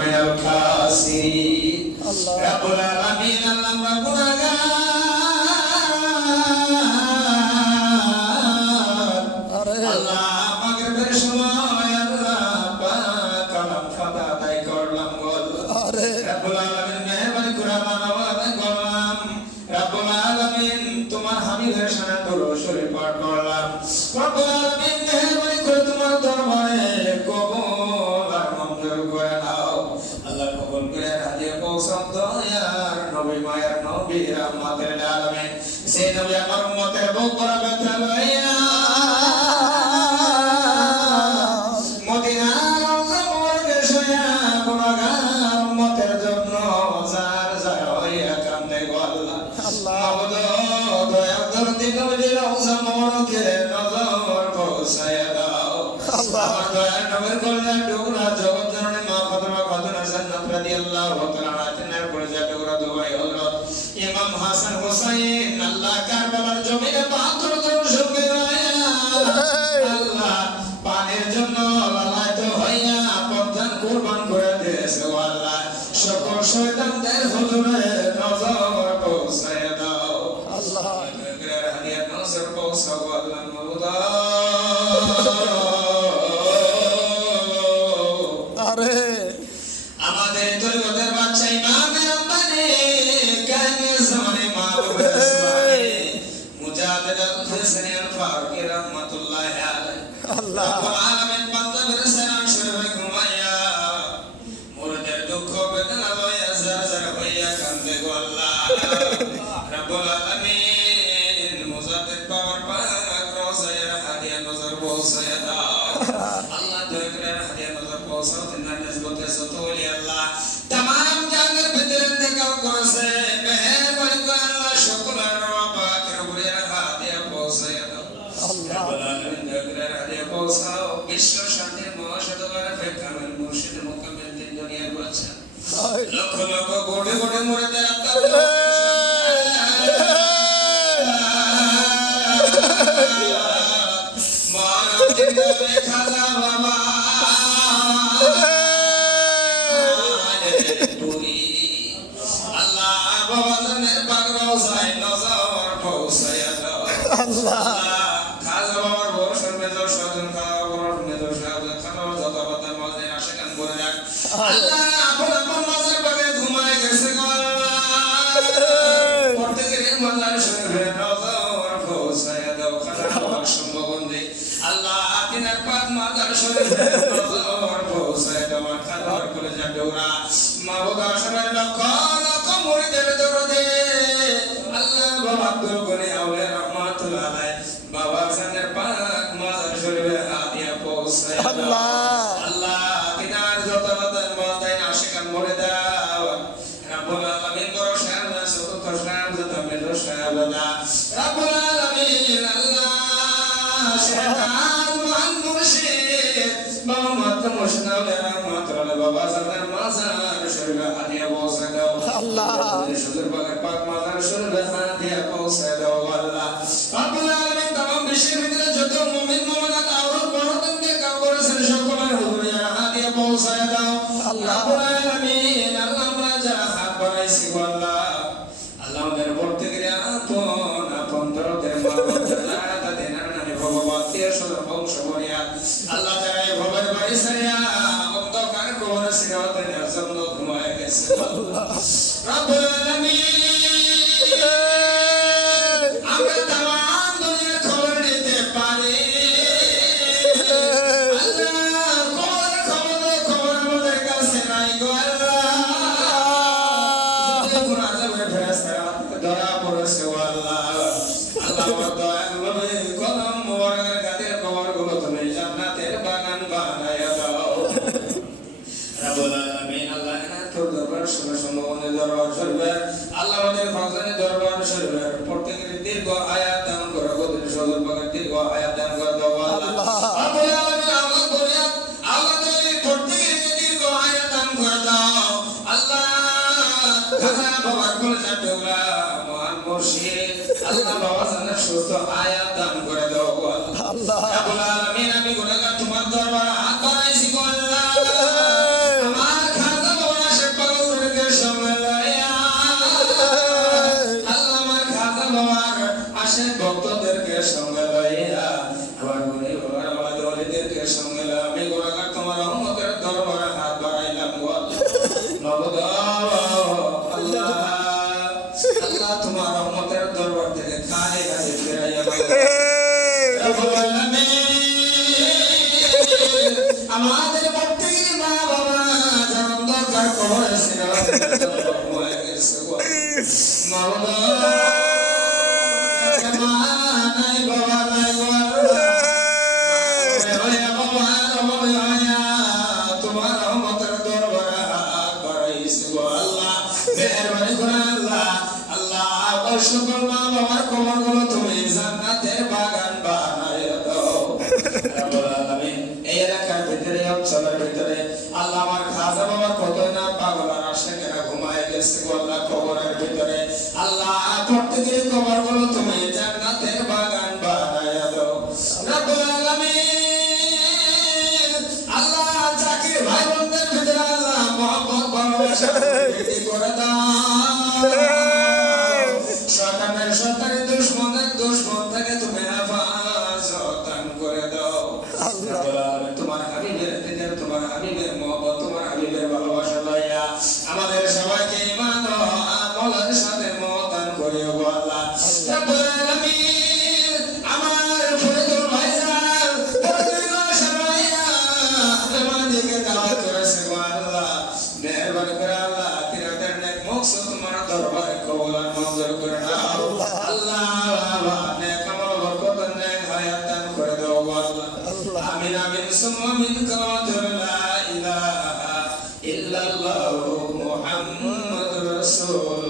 মিনাল খাসিরিন। রব্বুল আলামিন আল্লাহ আমরা গুনাহগার, আল্লাহ মাগরিবের সময় আল্লাহ পাক কালাম খাতা আদায় করলাম গো আল্লাহ। রব্বুল আলামিন মেহেরবানি করে মানবতা করলাম। রব্বুল আলামিন তোমার হাবিবের শানে দরুদ শরীফ পাঠ করলাম। রব্বুল আলামিন মেহেরবানি করে তোমার দরবারে কবুল আর মঞ্জুর করে নাও আল্লাহ। কবুল করে হাদিয়া পৌঁছাও দয়ার নবী মায়ের নবী রাহমাতুল আলামিন। সেই নবী আমার উম্মতের বুক ভরা ব্যথা লইয়া মদিনার রওজা মোবারকে শুইয়া গুনাহগার উম্মতের জন্য যার যার হইয়া কান্দে গো আল্লাহ। মাবুদ দয়া করে নবীর রওজা মোবারকে নজর পৌঁছায়া দাও। আমার দয়ার নবীর কলিজার টুকরা জগৎ জননী মা ফাতেমা খাতুন জান্নাত রাদিয়াল্লাহু তাআলা আনহার কলিজার টুকরা দুই হযরত ইমাম হাসান হুসাইন আল্লাহ কারবালার জমিনে 72 জন শহীদ হইয়া আল্লাহ পানির জন্য লালায়িত হইয়া পদ্মান কুরবান করে দিয়েছে ও আল্লাহ। সকল শয়তানদের হুজুরে নজর পৌঁছায়া দাও আল্লাহ। হাদিয়া নজর পৌঁছাও আল্লাহ। মাবুদ আমাদের তরিকতের বাদশা ইমামে রব্বানি কায়েমে জামানে মাহবুবে সুবহানে মুজাদ্দিদ আল-হুসাইনি আল-ফারুকী রাহমাতুল্লাহি আলাইহি আল্লাহ। রব্বুল আলামিন বান্দাদের সালাম শরীফে ঘুমাইয়া মুরদের দুঃখ বেদনা লইয়া যার যার হইয়া কান্দে গো আল্লাহ। রব্বুল আলামিন মুজাদ্দিদ বাবার পাক রওজায় হাদিয়া নজর পৌঁছায়া দাও আল্লাহ। দয়া করে হাদিয়া নজর পৌঁছাও তিনার নিসবতে যত ওলি আল্লাহ तमाम জাহানের ভিতরে ইন্তেকাল করেছে মেহেরবানি করে আল্লাহ সকলের রব পাকের উপরে হাদিয়া পৌঁছায়া দাও আল্লাহ। রব্বুল আলামিন দয়া করে হাদিয়া পৌঁছাও। বিশ্ব শান্তির মহাসাগর ফেকামের মুর্শিদ মুকাম্মিল দিন দুনিয়ার বাদশা লক্ষ লক্ষ কোটি কোটি মুরিদের আত্মা মানবদের নবে খাজা বাবা পুরি আল্লাহ বাবা জানের পাক রওজায় নজর পৌঁছায়া দাও আল্লাহ। খাজা বাবার বর্ষর মেজর সাধন খাওয়ার মেজর সাধন খাওয়ার যত বাতার মাঝে আশিকান করে রাখ আল্লাহ। আপন আপন মাজার পাবে ঘুমায় গেছে গো আল্লাহ। প্রত্যেকের মাজার শরীফে নজর পৌঁছায়া দাও খাজা বাবার সম্বন্ধে আল্লাহ। তিনার পাক মাজার শরীফে নজর পৌঁছায়া দাও খাজার কলেজা ডোরা মাবুদ আসরের লক্ষ লক্ষ মুরিদের দরদে আল্লাহ। বাবা আব্দুল গনি আউলিয়া রাহমাতুল্লাহ আলাইহি বাবা জানের পাক মাজার শরীফে হাদিয়া পৌঁছায়া দাও আল্লাহ। তিনার যত বাতার মাঝে আশিকান মরে দাও রব্বুল আলামিন। বড় শাহজাদা চতুর্থ শাহজাদা মেজর শাহজাদা রব্বুল আলামিন আল্লাহ। শেখান মান মুর্শিদ বাবা মাত মুর্শিদ আউলিয়া রাহমাতুল্লাহ বাবা জানের মাজার শরীফে হাদিয়া পৌঁছায়া দাও আল্লাহ। সুদূর পাক মাজার শরীফে হাদিয়া পৌঁছায়া দাও আল্লাহ। রব্বুল আলামিন तमाम বিশ্বের ভিতরে যত মুমিন মুমিনাত আওরাত বড়দের নেকা করেছেন সকলের হুজুরে হাদিয়া পৌঁছায়া দাও আল্লাহ। রব্বুল আলামিন আল্লাহ আমরা যারা হাত বাড়াইছি গো আল্লাহ আল্লাহ আমাদের প্রত্যেকের আপন আপন দরদের মানবদের লাড়াটা দেন নামে ভগবতীয় সদর বংশ বরিয়া আল্লাহ। যারা এই ভবের বাড়ি ছাড়িয়া অন্ধকার কবরে সিরাতে নির্জন্য ঘুমায় গেছে আল্লাহ। রব্বুল আলামিন আমরা तमाम দুনিয়ার খবর নিতে পারি আল্লাহ। খবর আমাদের কাছে নাই গো আল্লাহ। কোন আযাবের ফেরেশতারা ধরা পড়েছে ও আল্লাহ। আল্লাহ আমার দয়ার নবী কলম মোবারকের গাদের কবরগুলো তুমি জান্নাতের বাগান বানায়া দাও রব্বুল আলামিন আল্লাহ। তোর দরবার শুনে সম্মানের দরবার শরীফে আল্লাহ আমাদের ফজলের দরবার শরীফে প্রত্যেকের দীর্ঘ আয়াত দান করো গদির সদর পাকের দীর্ঘ আয়াত দান করে দাও আল্লাহ। রব্বুল আলামিন আল্লাহ করিয়া আল্লাহ তুমি প্রত্যেকের দীর্ঘ আয়াত দান করে দাও আল্লাহ। খাজা বাবার কলেজা টুকরা মহান মুর্শিদ আল্লাহ বাবা জানের সুস্থ আয়াত দান করে দাও আল্লাহ। রব্বুল আলামিন আমি গুনাহগার তোমার দরবারে হাত বাড়াইছি গো আল্লাহ। আমার খাজা মাবুদ আল্লাহ আল্লাহ তোমার রহমতের দরবার থেকে খালি হাতে ফিরাইয়া রব্বুল আলামিন আমাদের প্রত্যেকের মা বাবা যারা অন্ধকার কবরে ছিল মরে গেছে মাবুদ মা নাই বাবা নাই তোমার রহমতের দরবারে হাত বাড়াইছি গো আল্লাহ মেহেরবানি করে আল্লাহ আল্লাহ সকল মা বাবার কবরগুলো তুমি জান্নাতের বাগান বানাইয়া দাও রব্বুল আলামিন এই এলাকার ভিতরে অঞ্চলের ভিতরে আল্লাহ আমার খাজা বাবার কত না পাগল আর আশিকেরা ঘুমায় গেছে গো আল্লাহ কবরের ভিতরে আল্লাহ প্রত্যেকের কবরগুলো তুমি জান্নাতের বাগান বানাইয়া দাও রব্বুল আলামিন আল্লাহ জাকির ভাই বোনদের ভিতরে আল্লাহ মহব্বত ভালোবাসা বৃদ্ধি করে দাও শয়তানের শয়তানের দুশমন থেকে তুমি হেফাজত দান করে দাও রব্বুল আলামিন তোমার হাবিবের দিনের তোমার হাবিবের মহব্বত তোমার হাবিবের ভালোবাসা লইয়া আমাদের সবাইকে ঈমান ও আমলের সাথে মহদান করে গো আল্লাহ রব্বুল আলামিন আমার ফরিদুল ভাইজান ফরিদুল শরাইয়া আমাদেরকে দাওয়াত করেছে গো আল্লাহ মেহেরবানি করে আল্লাহ তিরাদের নেক মকসদ তোমার দরবারে কবুল আর মঞ্জুর করে নাও আল্লাহ নেক আমল বরকত নেক হায়াত দান করে দাও গো আল্লাহ আমিন আমিন সুম্মা আমিন কালামাতু লা ইলাহা ইল্লাল্লাহু মুহাম্মাদুর রাসূল